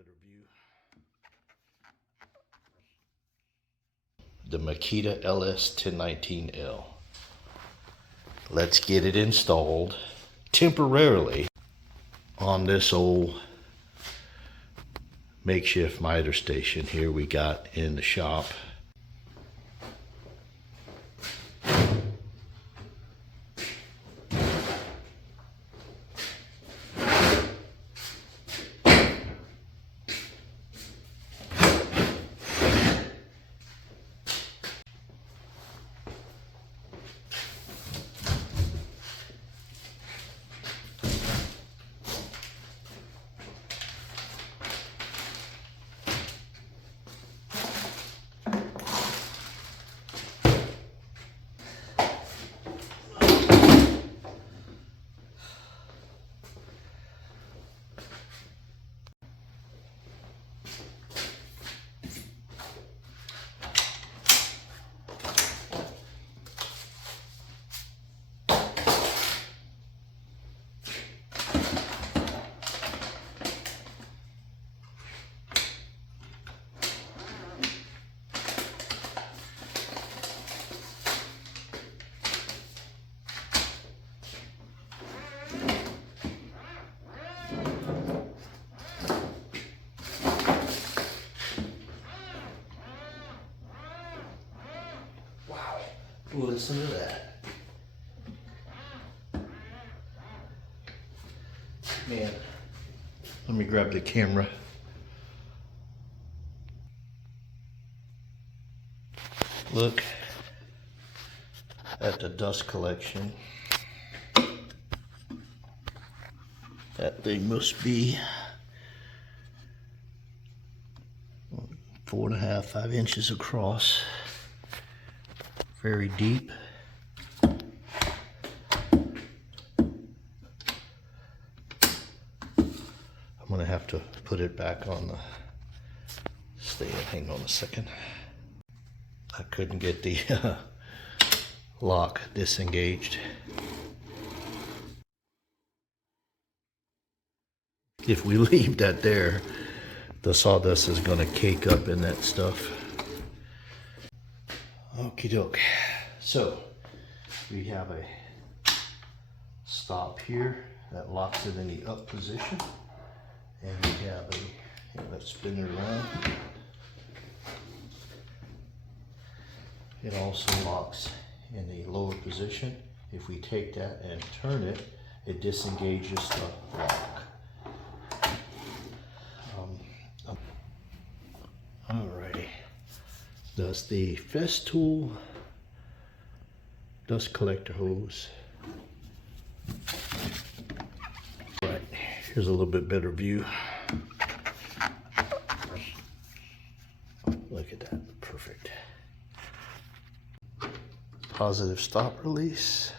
better view. The Makita LS1019L. Let's get it installed temporarily on this old makeshift miter station here we got in the shop. Listen to that. Man, let me grab the camera. Look at the dust collection. That thing must be 4.5, 5 inches across. Very deep. I'm gonna have to put it back on the stand. Hang on a second. I couldn't get the lock disengaged. If we leave that there, the sawdust is gonna cake up in that stuff. Okie doke. So we have a stop here that locks it in the up position, and we have a, let's spin it around. It also locks in the lower position. If we take that and turn it, it disengages the lock. Alrighty. Does the Festool dust collector hose. Right, here's a little bit better view. Look at that, perfect. Positive stop release.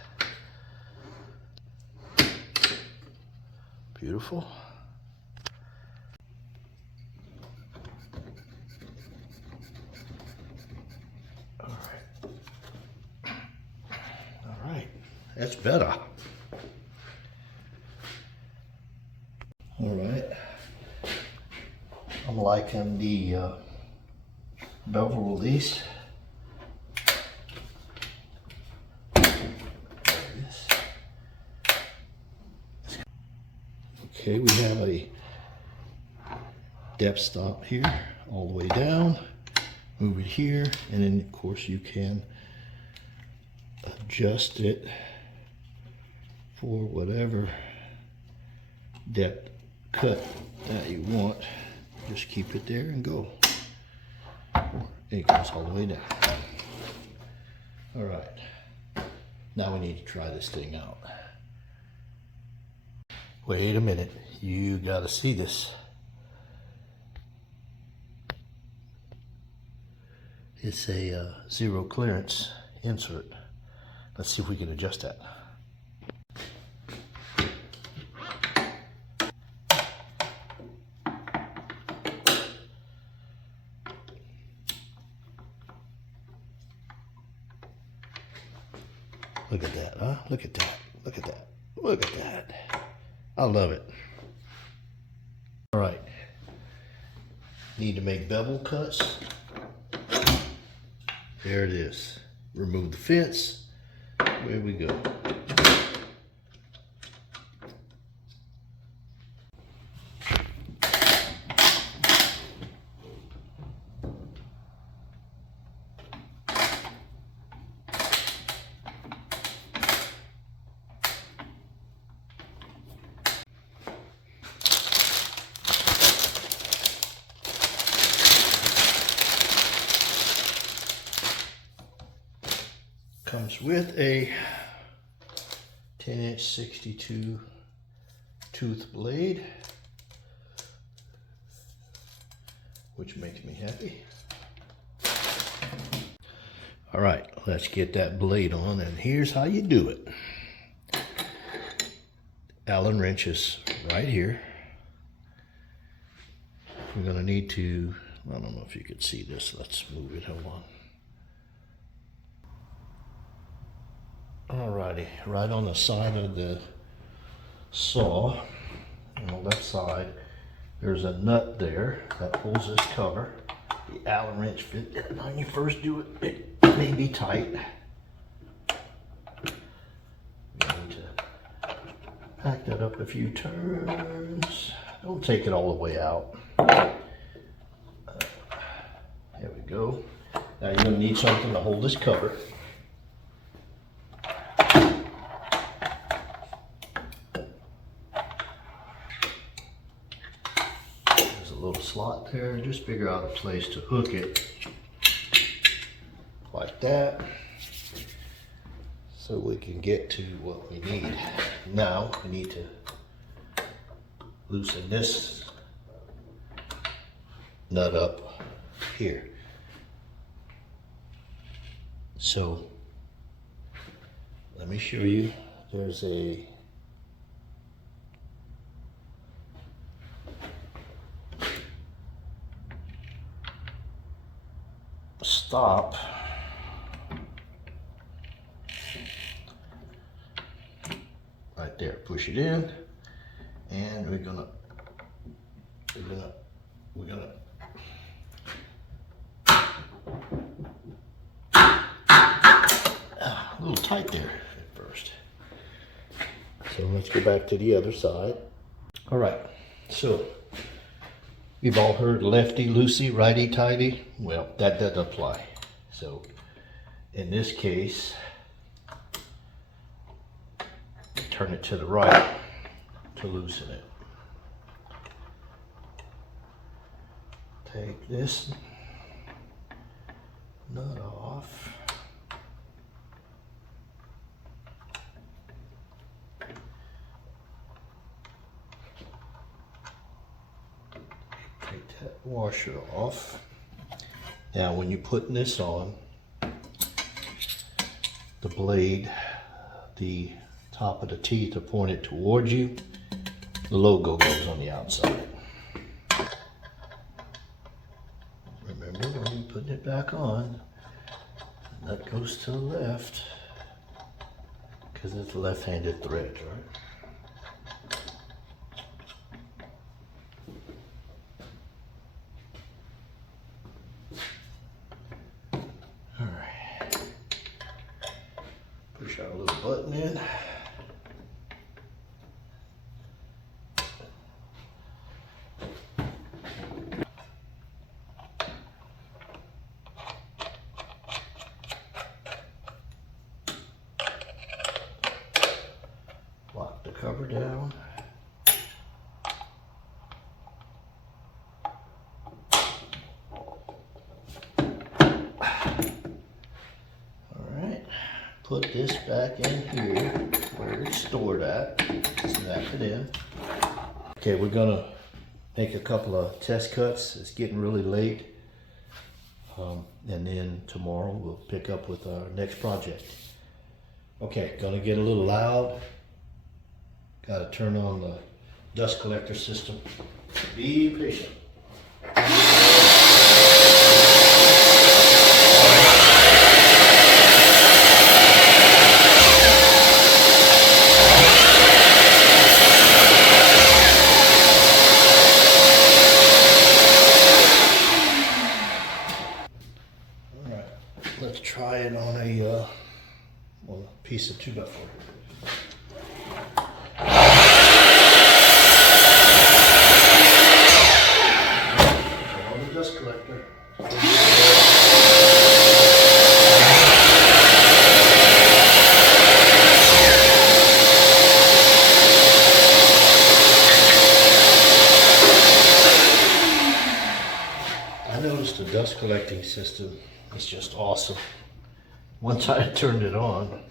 Beautiful. That's better. All right. I'm liking the bevel release. Okay, we have a depth stop here, all the way down. Move it here, and then of course you can adjust it for whatever depth cut that you want. Just keep it there and go. It goes all the way down. All right, now we need to try this thing out. Wait a minute, you gotta see this. It's a zero clearance insert. Let's see if we can adjust that. Look at that, huh? Look at that. Look at that. Look at that. I love it. All right. need to make bevel cuts. There it is. Remove the fence. There we go. Comes with a 10-inch 62 tooth blade, which makes me happy. All right, let's get that blade on, and here's how you do it. Allen wrenches right here. We're gonna need to, I don't know if you can see this, let's move it, hold on. Alrighty, right on the side of the saw, on the left side, there's a nut there that holds this cover. The Allen wrench fit. When you first do it, it may be tight. You need to pack that up a few turns. Don't take it all the way out. There we go. Now you're going to need something to hold this cover. Little slot there, just figure out a place to hook it like that so we can get to what we need. Now we need to loosen this nut up here. So let me show you. There's a stop right there. Push it in, and we're gonna a little tight there at first. So let's go back to the other side. All right, so we've all heard lefty loosey, righty tighty. Well, that doesn't apply. So in this case, turn it to the right to loosen it. Take this nut off. Take that washer off. Now when you're putting this on, the blade, the top of the teeth are pointed towards you. The logo goes on the outside. Remember, when you're putting it back on, that goes to the left because it's left-handed thread, right? Push our little button in. Lock the cover down. Put this back in here where it's stored at. Snap it in. Okay, we're gonna make a couple of test cuts. It's getting really late. And then tomorrow we'll pick up with our next project. Okay, gonna get a little loud. Gotta turn on the dust collector system. Be patient. try it on a well, a piece of 2x4. On the dust collector. I noticed the dust collecting system is just awesome. Once I turned it on,